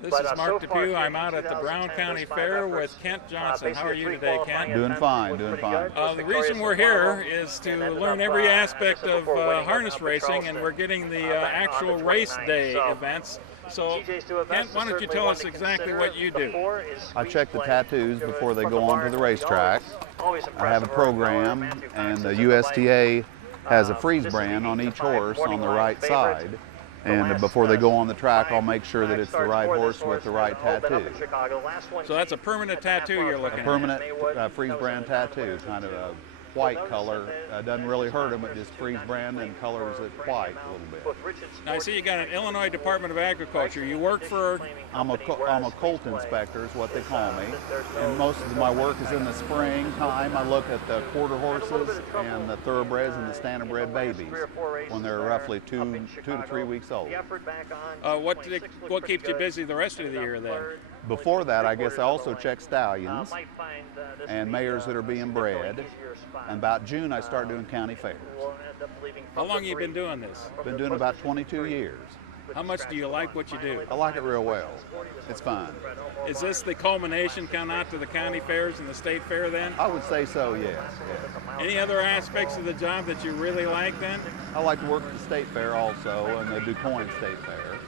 This is Mark Teefey. I'm out at the Brown County Fair with Kent Johnson. How are you today, Kent? Doing fine, doing fine. The reason we're here is to learn every aspect of harness racing, and we're getting the actual race day events. So, Kent, why don't you tell us exactly what you do? I check the tattoos before they go onto the racetrack. I have a program, and the USTA has a freeze brand on each horse on the right side. And before they go on the track, I'll make sure that it's the right horse with the right tattoo. So that's a permanent tattoo you're looking at? A permanent freeze brand tattoo, kind of a white color. Doesn't really hurt them, it just freeze brand and colors it white a little bit. Now I see you got an Illinois Department of Agriculture. You work for? I'm a colt inspector is what they call me. And most of my work is in the spring time. I look at the quarter horses and the thoroughbreds and the standardbred babies when they're roughly two to 3 weeks old. What keeps you busy the rest of the year then? Before that, I guess I also check stallions and mares that are being bred. And about June, I start doing county fairs. How long have you been doing this? Been doing about 22 years. How much do you like what you do? I like it real well. It's fun. Is this the culmination come out to the county fairs and the state fair then? I would say so, yes. Any other aspects of the job that you really like then? I like to work at the state fair also, and the DuQuoin State Fair.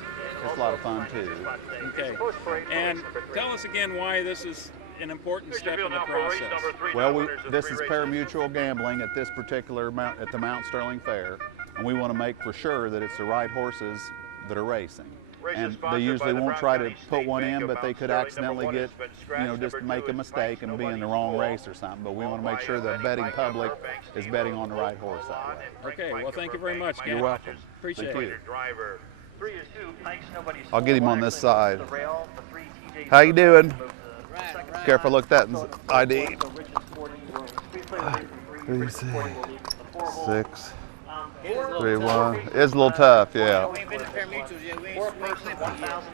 It's a lot of fun too. Okay. And tell us again why this is an important step in the process. Well, this is pari-mutuel gambling at this particular at the Mount Sterling Fair, and we want to make for sure that it's the right horses that are racing. And they usually won't try to put one in, but they could accidentally get, just make a mistake and be in the wrong race or something. But we want to make sure the betting public is betting on the right horse that way. Okay, well, thank you very much, Ken. You're welcome. Appreciate Thank it. you. I'll get him on this side. How you doing? Careful, look at that ID. 3, 6, 3, 1. It's a little tough, yeah.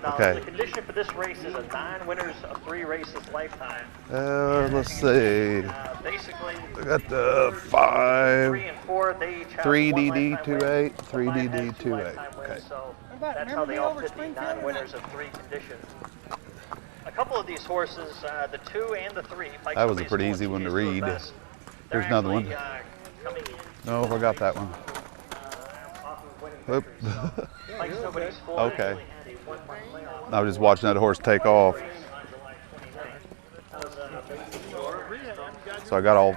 Okay. The condition for this race is a 9 winners of 3 races lifetime. Let's see. I got the 5, 3DD28, 3DD28. Okay. That's how they all fit the 9 winners of 3 conditions. A couple of these horses, the 2 and the 3. That was a pretty easy one to read. There's another one. No, I got that one. Oop. Okay. I was just watching that horse take off. So I got all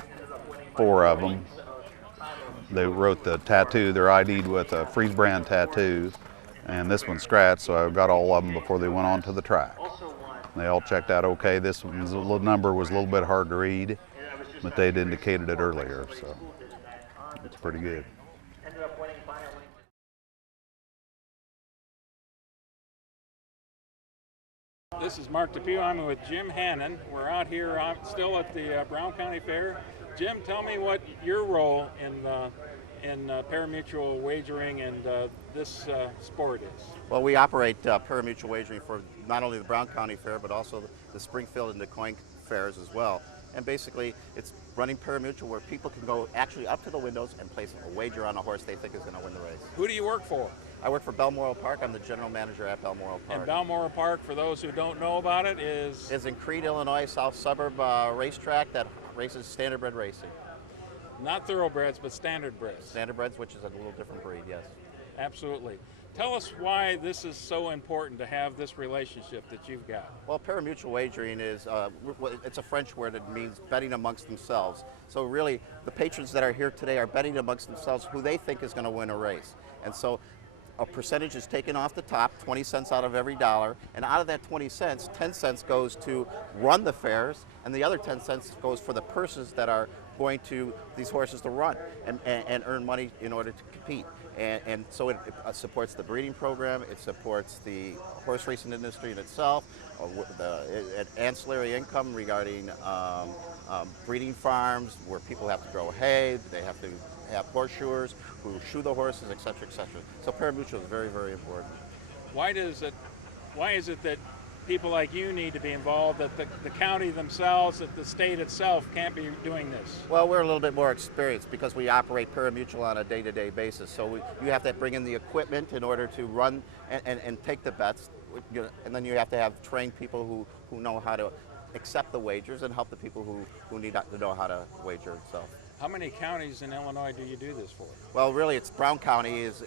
4 of them. They wrote the tattoo, they're ID'd with a freeze brand tattoo, and this one's scratched, so I got all of them before they went on to the track. They all checked out okay. This one's number was a little bit hard to read, but they'd indicated it earlier, so it's pretty good. This is Mark Teefey. I'm with Jim Hannon. We're out here still at the Brown County Fair. Jim, tell me what your role in pari-mutuel wagering and this sport is. Well, we operate pari-mutuel wagering for not only the Brown County Fair, but also the Springfield and DuQuoin fairs as well. And basically, it's running pari-mutuel where people can go actually up to the windows and place a wager on a horse they think is going to win the race. Who do you work for? I work for Balmoral Park. I'm the general manager at Balmoral Park. And Balmoral Park, for those who don't know about it, is in Crete, Illinois, south suburb racetrack that races standardbred racing. Not thoroughbreds, but standardbreds. Standardbreds, which is a little different breed, yes. Absolutely. Tell us why this is so important to have this relationship that you've got. Well, pari-mutuel wagering is, it's a French word that means betting amongst themselves. So really, the patrons that are here today are betting amongst themselves who they think is going to win a race. And so a percentage is taken off the top, 20 cents out of every dollar, and out of that 20 cents, 10 cents goes to run the fairs, and the other 10 cents goes for the purses that are going to these horses to run and earn money in order to compete. And so it supports the breeding program, it supports the horse racing industry in itself, the ancillary income regarding breeding farms where people have to grow hay, they have to have horseshoers who shoe the horses, et cetera, et cetera. So pari-mutuel is very, very important. Why is it that people like you need to be involved, that the county themselves, that the state itself can't be doing this? Well, we're a little bit more experienced because we operate pari-mutuel on a day-to-day basis. So you have to bring in the equipment in order to run and take the bets. and then you have to have trained people who know how to accept the wagers and help the people who need to know how to wager itself. How many counties in Illinois do you do this for? Well, really, it's Brown County is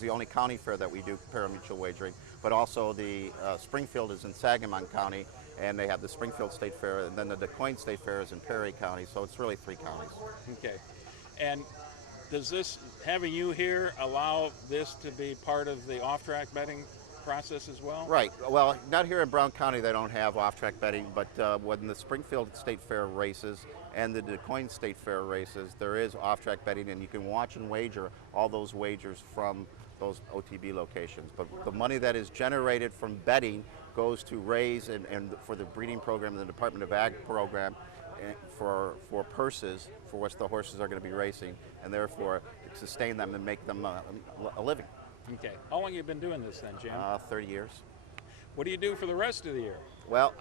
the only county fair that we do parimutuel wagering, but also the Springfield is in Sangamon County, and they have the Springfield State Fair, and then the DuQuoin State Fair is in Perry County, so it's really 3 counties. Okay. And does this, having you here, allow this to be part of the off-track betting process as well? Right. Well, not here in Brown County, they don't have off-track betting, but when the Springfield State Fair races and the DuQuoin State Fair races, there is off-track betting, and you can watch and wager all those wagers from those OTB locations. But the money that is generated from betting goes to raise and for the breeding program and the Department of Ag program for purses for which the horses are going to be racing, and therefore sustain them and make them a living. Okay. How long have you been doing this then, Jim? 30 years. What do you do for the rest of the year? Well,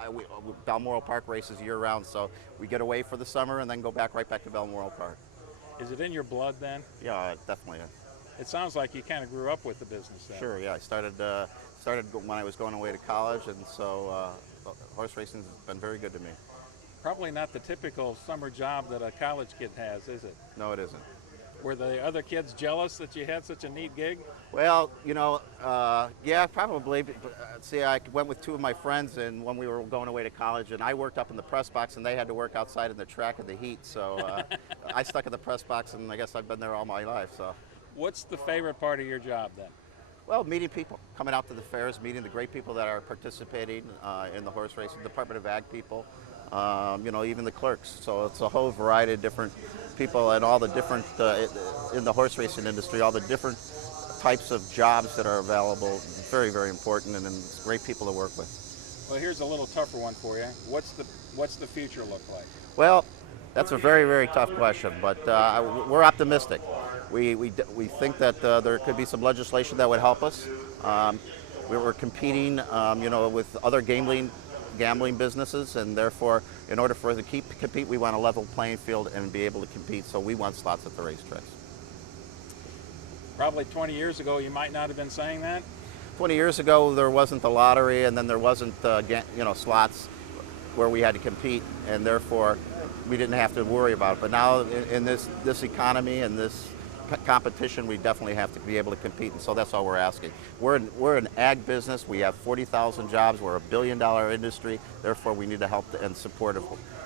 Balmoral Park races year-round, so we get away for the summer and then go right back to Balmoral Park. Is it in your blood then? Yeah, it definitely is. It sounds like you kind of grew up with the business then. Sure, yeah. I started when I was going away to college, and so horse racing has been very good to me. Probably not the typical summer job that a college kid has, is it? No, it isn't. Were the other kids jealous that you had such a neat gig? Well, yeah, probably. See, I went with 2 of my friends, and when we were going away to college, and I worked up in the press box, and they had to work outside in the track in the heat. So I stuck in the press box, and I guess I've been there all my life. So. What's the favorite part of your job then? Well, meeting people, coming out to the fairs, meeting the great people that are participating in the horse racing, Department of Ag people, even the clerks. So it's a whole variety of different people and all the different, in the horse racing industry, all the different types of jobs that are available. Very, very important, and it's great people to work with. Well, here's a little tougher one for you. What's the future look like? Well, that's a very, very tough question, but we're optimistic. We think that there could be some legislation that would help us. We're competing, with other gambling businesses, and therefore, in order for us to compete, we want a level playing field and be able to compete. So we want slots at the racetracks. Probably 20 years ago, you might not have been saying that. 20 years ago, there wasn't the lottery, and then there wasn't, slots where we had to compete, and therefore, we didn't have to worry about it. But now, in this economy and this competition, we definitely have to be able to compete, and so that's all we're asking. We're an ag business. We have 40,000 jobs. We're a billion-dollar industry. Therefore, we need the help and support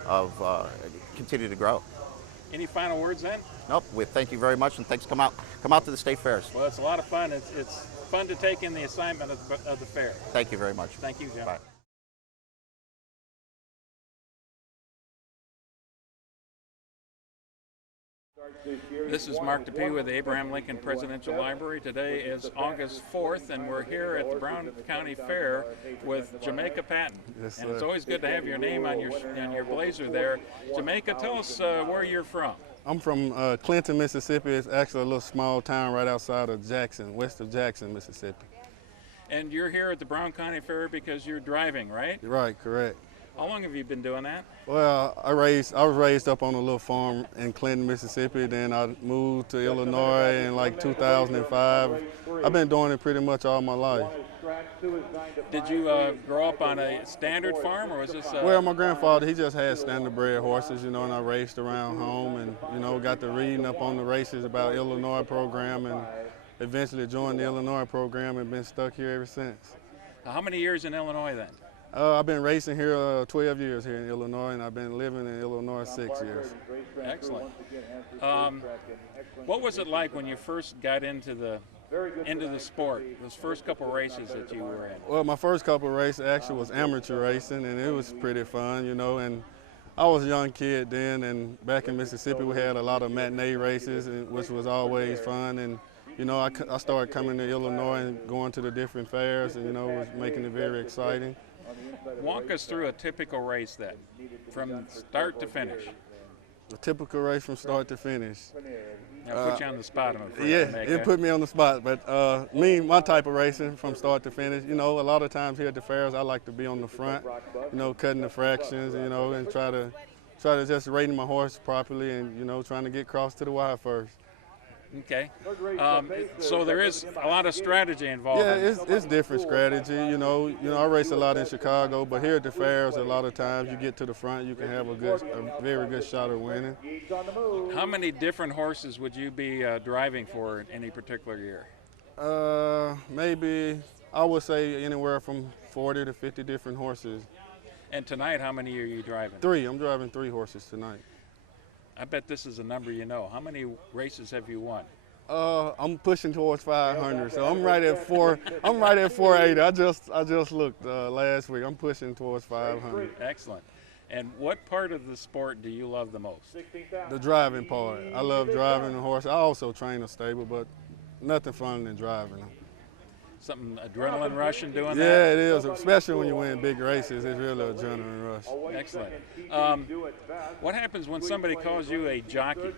of continue to grow. Any final words then? Nope. We thank you very much, and thanks. Come out to the state fairs. Well, it's a lot of fun. It's fun to take in the assignment of the fair. Thank you very much. Thank you, Jim. Bye. This is Mark Teefey with the Abraham Lincoln Presidential Library. Today is August 4th, and we're here at the Brown County Fair with Jamaica Patton. Yes, and it's always good to have your name on your blazer there. Jamaica, tell us where you're from. I'm from Clinton, Mississippi. It's actually a little small town right outside of Jackson, west of Jackson, Mississippi. And you're here at the Brown County Fair because you're driving, right? Right, correct. How long have you been doing that? Well, I was raised up on a little farm in Clinton, Mississippi. Then I moved to Illinois in like 2005. I've been doing it pretty much all my life. Did you grow up on a standard farm, or was this? Well, my grandfather, he just had standardbred horses, and I raced around home, and got to reading up on the races about Illinois program, and eventually joined the Illinois program and been stuck here ever since. How many years in Illinois then? I've been racing here 12 years here in Illinois, and I've been living in Illinois 6 years. Excellent. What was it like when you first got into the sport, those first couple races that you were in? Well, my first couple races actually was amateur racing, and it was pretty fun, and I was a young kid then, and back in Mississippi we had a lot of matinee races, which was always fun, and I started coming to Illinois and going to the different fairs, and was making it very exciting. Walk us through a typical race then, from start to finish. A typical race from start to finish. Now put you on the spot, I'm afraid. Yeah, it put me on the spot, but my type of racing from start to finish, a lot of times here at the fairs I like to be on the front, cutting the fractions, and try to just rating my horse properly, and trying to get across to the wire first. Okay. So there is a lot of strategy involved. Yeah, it's different strategy. You know, I race a lot in Chicago, but here at the fairs, a lot of times you get to the front, you can have a very good shot at winning. How many different horses would you be driving for in any particular year? Maybe I would say anywhere from 40 to 50 different horses. And tonight, how many are you driving? 3. I'm driving 3 horses tonight. I bet this is a number you know. How many races have you won? I'm pushing towards 500, so I'm right at 4. I'm right at 480. I just looked last week. I'm pushing towards 500. Excellent. And what part of the sport do you love the most? The driving part. I love driving the horse. I also train a stable, but nothing fun than driving them. Something adrenaline rush in doing that? Yeah, it is, especially when you win big races. It's really an adrenaline rush. Excellent. What happens when somebody calls you a jockey?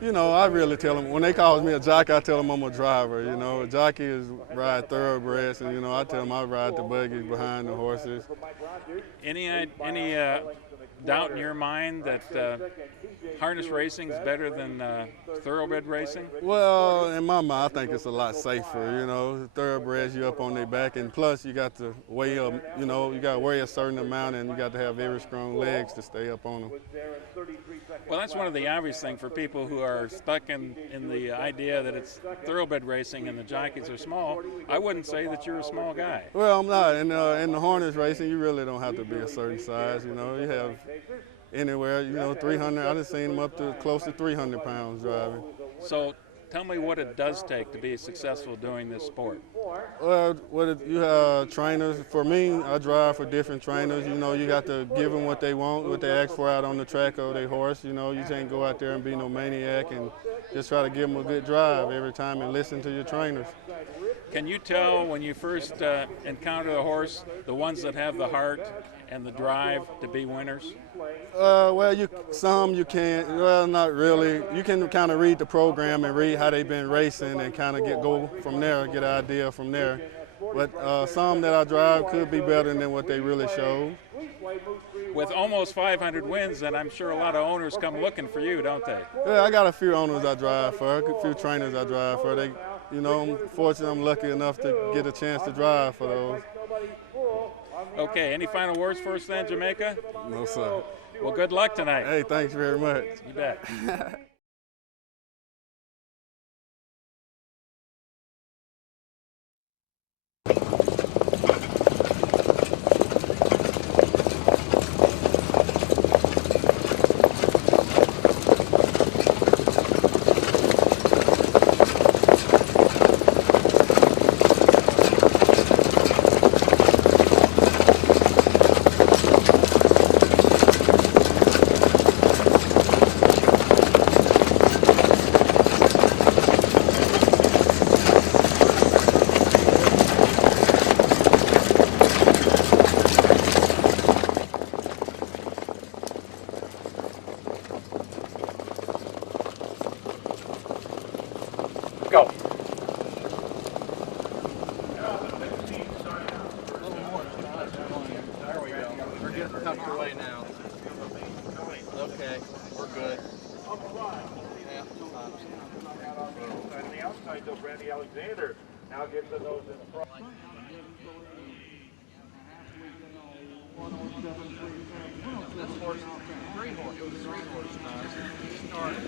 You know, I really tell them, when they call me a jockey, I tell them I'm a driver. You know, a jockey is ride thoroughbreds, and, you know, I tell them I ride the buggies behind the horses. Any doubt in your mind that harness racing is better than thoroughbred racing? Well, in my mind, I think it's a lot safer. You know, thoroughbreds, you up on their back, and plus you got to weigh up. You know, you got to weigh a certain amount, and you got to have very strong legs to stay up on them. Well, that's one of the obvious things for people who are stuck in the idea that it's thoroughbred racing and the jockeys are small. I wouldn't say that you're a small guy. Well, I'm not. In the harness racing, you really don't have to be a certain size. You know, you have anywhere, you know, 300. I've seen them up to close to 300 pounds driving. So tell me what it does take to be successful doing this sport. Well, you have trainers. For me, I drive for different trainers. You know, you got to give them what they want, what they ask for out on the track of their horse. You know, you can't go out there and be no maniac and just try to give them a good drive every time and listen to your trainers. Can you tell when you first encounter the horse, the ones that have the heart and the drive to be winners? Well, some you can. Well, not really. You can kind of read the program and read how they've been racing and kind of go from there, get an idea from there. But some that I drive could be better than what they really show. With almost 500 wins, then I'm sure a lot of owners come looking for you, don't they? Yeah, I got a few owners I drive for, a few trainers I drive for. They, you know, fortunately I'm lucky enough to get a chance to drive for those. Okay, any final words for us then, Jamaica? No, sir. Well, good luck tonight. Hey, thanks very much. You bet. Go. There we go. We're getting tucked away now. Okay, we're good. Yeah. On the outside, though, Brandy Alexander now gets the nose in the front. This horse, it was 3 horse times. He started.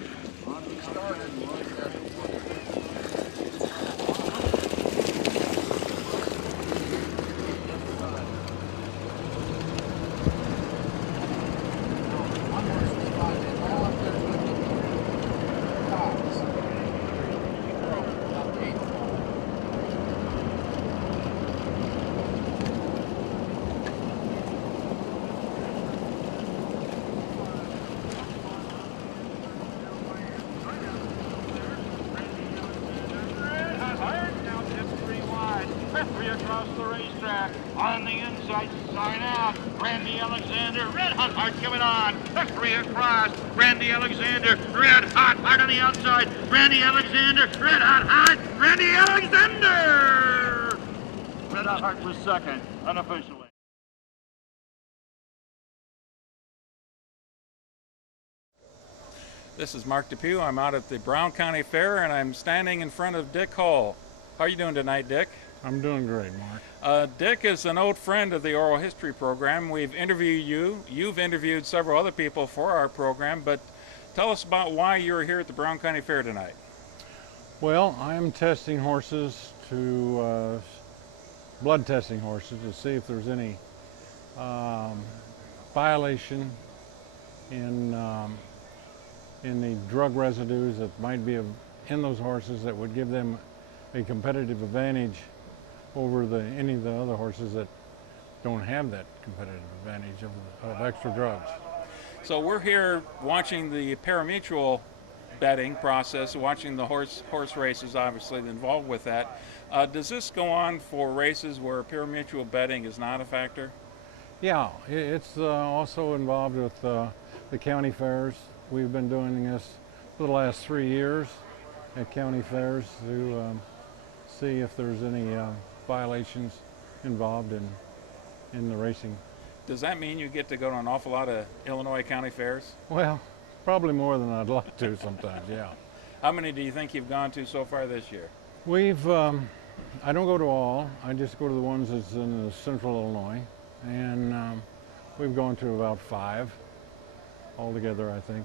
Across the racetrack, on the inside, sign out, Randy Alexander, red hot heart coming on, that's 3 across, Randy Alexander, red hot heart on the outside, Randy Alexander, red hot heart, Randy Alexander! Red hot heart was second, unofficially. This is Mark Depew. I'm out at the Brown County Fair, and I'm standing in front of Dick Hull. How are you doing tonight, Dick? I'm doing great, Mark. Dick is an old friend of the oral history program. We've interviewed you. You've interviewed several other people for our program, but tell us about why you're here at the Brown County Fair tonight. Well, I'm testing horses to, blood testing horses to see if there's any violation in the drug residues that might be in those horses that would give them a competitive advantage over any of the other horses that don't have that competitive advantage of extra drugs. So we're here watching the parimutuel betting process, watching the horse races, obviously involved with that. Does this go on for races where parimutuel betting is not a factor? Yeah, it's also involved with the county fairs. We've been doing this for the last 3 years at county fairs to see if there's any violations involved in the racing. Does that mean you get to go to an awful lot of Illinois county fairs? Well, probably more than I'd like to sometimes, yeah. How many do you think you've gone to so far this year? We've, I don't go to all, I just go to the ones that's in the central Illinois, and we've gone to about 5 altogether, I think.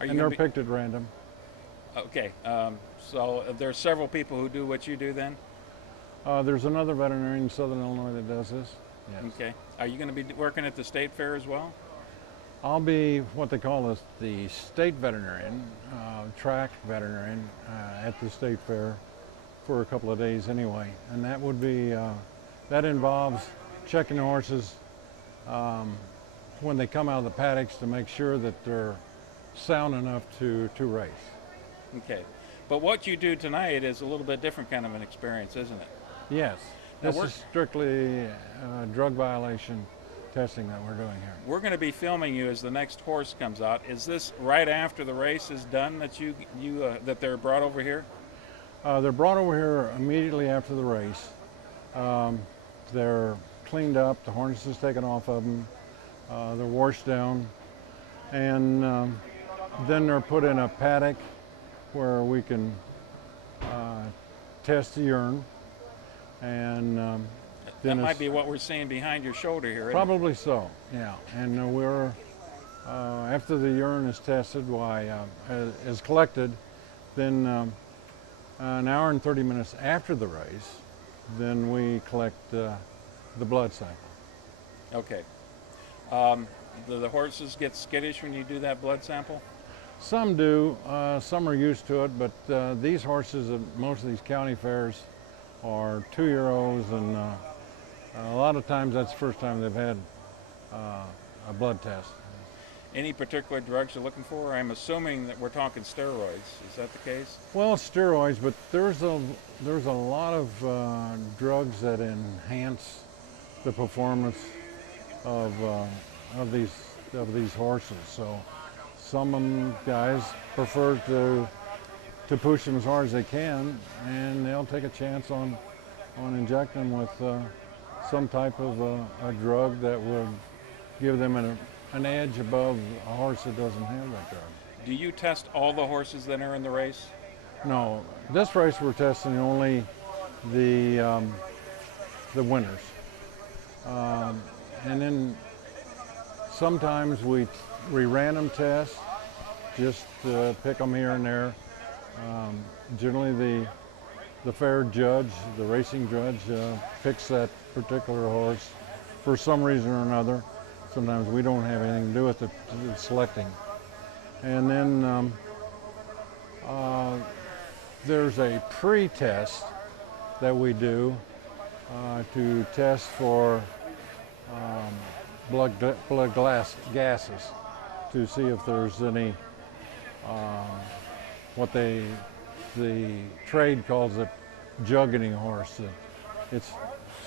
And they're picked at random. Okay, so there's several people who do what you do then? There's another veterinarian in southern Illinois that does this. Yes. Okay. Are you going to be working at the state fair as well? I'll be what they call the state veterinarian, track veterinarian at the state fair for a couple of days anyway. And that would be, that involves checking the horses when they come out of the paddocks to make sure that they're sound enough to race. Okay. But what you do tonight is a little bit different kind of an experience, isn't it? Yes. This is strictly drug violation testing that we're doing here. We're going to be filming you as the next horse comes out. Is this right after the race is done that that they're brought over here? They're brought over here immediately after the race. They're cleaned up, the harness is taken off of them, they're washed down, and then they're put in a paddock where we can test the urine. And that might be what we're seeing behind your shoulder here. Probably so, yeah. And we're after the urine is tested, is collected, then an hour and 30 minutes after the race, then we collect the blood sample. Okay. The horses get skittish when you do that blood sample? Some do. Some are used to it, but these horses at most of these county fairs are 2-year-olds, and a lot of times that's the first time they've had a blood test. Any particular drugs you're looking for? I'm assuming that we're talking steroids. Is that the case? Well, steroids, but there's a lot of drugs that enhance the performance of these horses. So some of them guys prefer to push them as hard as they can, and they'll take a chance on injecting them with some type of a drug that would give them an edge above a horse that doesn't have that drug. Do you test all the horses that are in the race? No, this race we're testing only the winners, and then sometimes we random test, just pick them here and there. Generally the fair judge, the racing judge, picks that particular horse for some reason or another. Sometimes we don't have anything to do with the selecting. And then there's a pre-test that we do to test for blood gases to see if there's any what the trade calls it jugging horse. It's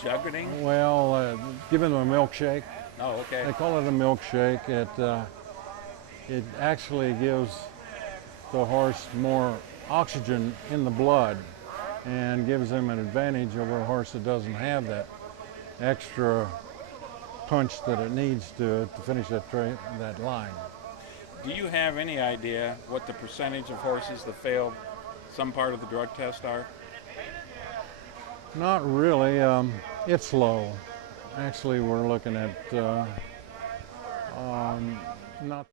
jugging? Well, giving them a milkshake. Oh, okay. They call it a milkshake. It actually gives the horse more oxygen in the blood and gives them an advantage over a horse that doesn't have that extra punch that it needs to finish that line. Do you have any idea what the percentage of horses that failed some part of the drug test are? Not really. It's low. Actually, we're looking at not.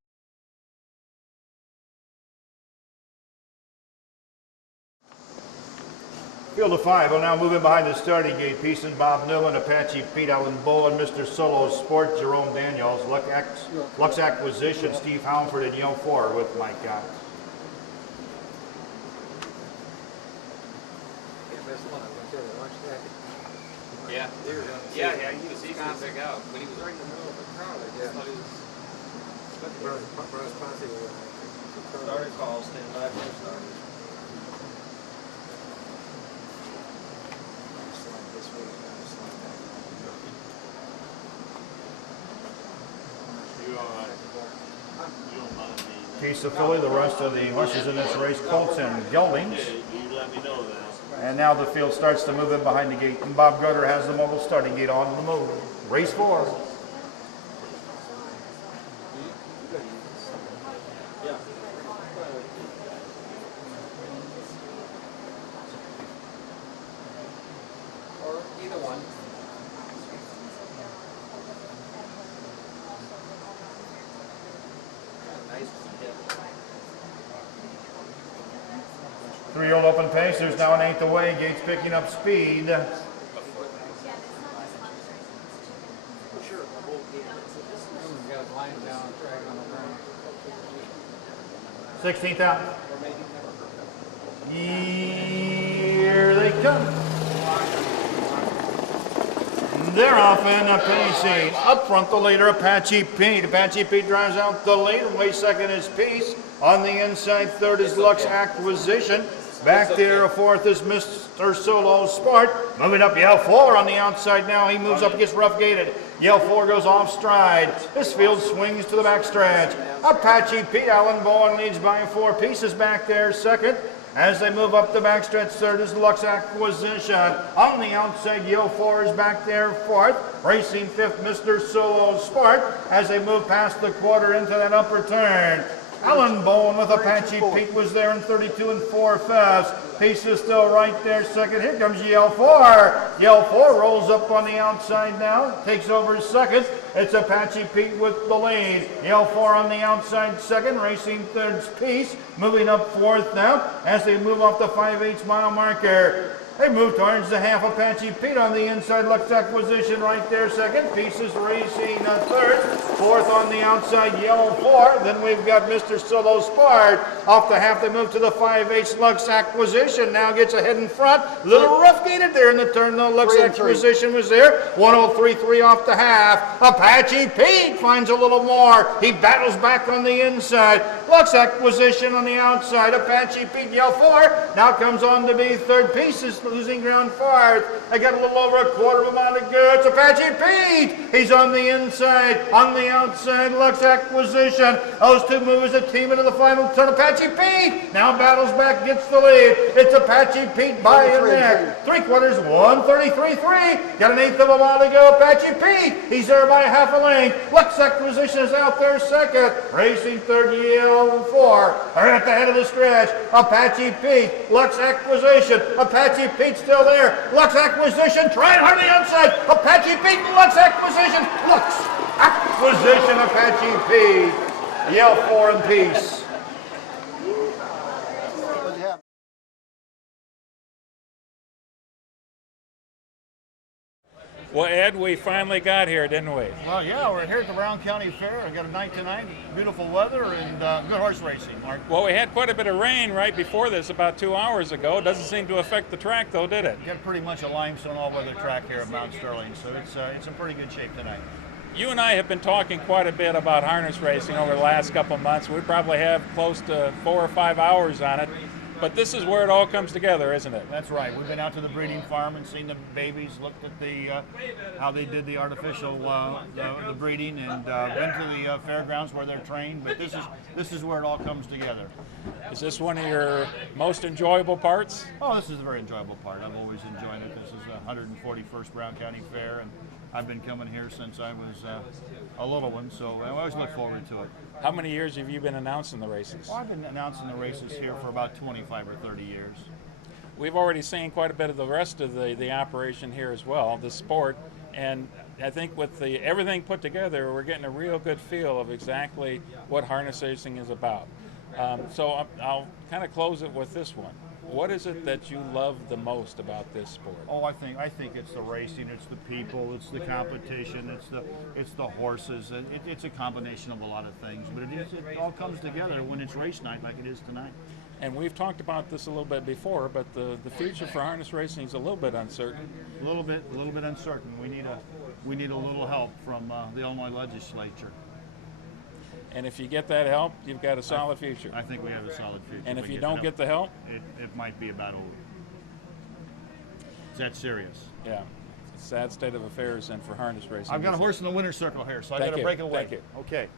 Field of 5 will now move in behind the starting gate. Peace and Bob Newman, Apache Pete, Alan Bowen, Mr. Solo Sport, Jerome Daniels, Lux Acquisition, Steve Houndford, and Yale 4 with Mike Gott. Yeah, he was easy to pick out. When he was right in the middle of the crowd, I just thought he was... Starter call, stand by for starters. Piece of filly, the rest of the horses in this race, Colts and Geldings. And now the field starts to move in behind the gate. And Bob Gutter has the mobile starting gate on the move. Race 4. Three-year-old open pace. There's now an 8th away. Gates picking up speed. 16th out. Here they come. They're off in a pacing. Up front, the leader, Apache Pete. Apache Pete drives out the lead. Away second is Peace. On the inside, third is Lux Acquisition. Back there, fourth is Mr. Solo Sport. Moving up, Yell 4 on the outside now. He moves up, gets rough gated. Yell 4 goes off stride. This field swings to the backstretch. Apache Pete, Alan Bowen leads by 4 pieces back there, second. As they move up the backstretch, third is Lux Acquisition. On the outside, Yell 4 is back there, fourth. Racing fifth, Mr. Solo Sport. As they move past the quarter into that upper turn. Alan Bowen with Apache Pete was there in 32 4/5. Peace is still right there second. Here comes Yell 4. Yell 4 rolls up on the outside now. Takes over second. It's Apache Pete with the lead. Yell 4 on the outside second. Racing third's Peace. Moving up fourth now as they move off the 5/8 mile marker. They move towards the half. Apache Pete on the inside. Lux Acquisition right there second. Pieces racing third. Fourth on the outside, Yell 4. Then we've got Mr. Solo Sport. Off the half, they move to the 5/8 Lux Acquisition. Now gets ahead in front. Little rough gated there in the turn though. Lux Acquisition was there. 103.3 off the half. Apache Pete finds a little more. He battles back on the inside. Lux Acquisition on the outside. Apache Pete, Yell 4. Now comes on to be third. Pieces losing ground fourth. They got a little over a quarter of a mile to go. It's Apache Pete. He's on the inside. On the outside, Lux Acquisition. Those two movers a team into the final turn. Apache Pete now battles back, gets the lead. It's Apache Pete by a neck. 3/4, 133.3. Got an 1/8 of a mile to go. Apache Pete. He's there by half a length. Lux Acquisition is out there second. Racing third, Yell 4. Are at the head of the stretch. Apache Pete. Lux Acquisition. Apache Pete still there. Lux Acquisition trying hard on the outside. Apache Pete and Lux Acquisition. Lux Acquisition, Apache Pete. Yell 4 and Peace. Well, Ed, we finally got here, didn't we? Well, yeah, we're here at the Brown County Fair. I got a night tonight, beautiful weather, and good horse racing, Mark. Well, we had quite a bit of rain right before this, about 2 hours ago. It doesn't seem to affect the track, though, did it? Got pretty much a limestone all-weather track here at Mount Sterling, so it's in pretty good shape tonight. You and I have been talking quite a bit about harness racing over the last couple of months. We probably have close to 4 or 5 hours on it. But this is where it all comes together, isn't it? That's right. We've been out to the breeding farm and seen the babies, looked at the how they did the artificial the breeding, and been to the fairgrounds where they're trained. But this is where it all comes together. Is this one of your most enjoyable parts? Oh, this is a very enjoyable part. I'm always enjoying it. This is the 141st Brown County Fair, and I've been coming here since I was a little one, so I always look forward to it. How many years have you been announcing the races? Well, I've been announcing the races here for about 25 or 30 years. We've already seen quite a bit of the rest of the operation here as well, the sport, and I think with everything put together, we're getting a real good feel of exactly what harness racing is about. So I'll kind of close it with this one. What is it that you love the most about this sport? Oh, I think it's the racing, it's the people, it's the competition, it's the horses. It's a combination of a lot of things, but it all comes together when it's race night like it is tonight. And we've talked about this a little bit before, but the future for harness racing is a little bit uncertain. A little bit uncertain. We need a little help from the Illinois legislature. And if you get that help, you've got a solid future. I think we have a solid future. And if you don't get the help, it might be about over. Is that serious? Yeah, it's a sad state of affairs and for harness racing. I've got a horse in the winner's circle here, so I got to break away. Thank you. Okay.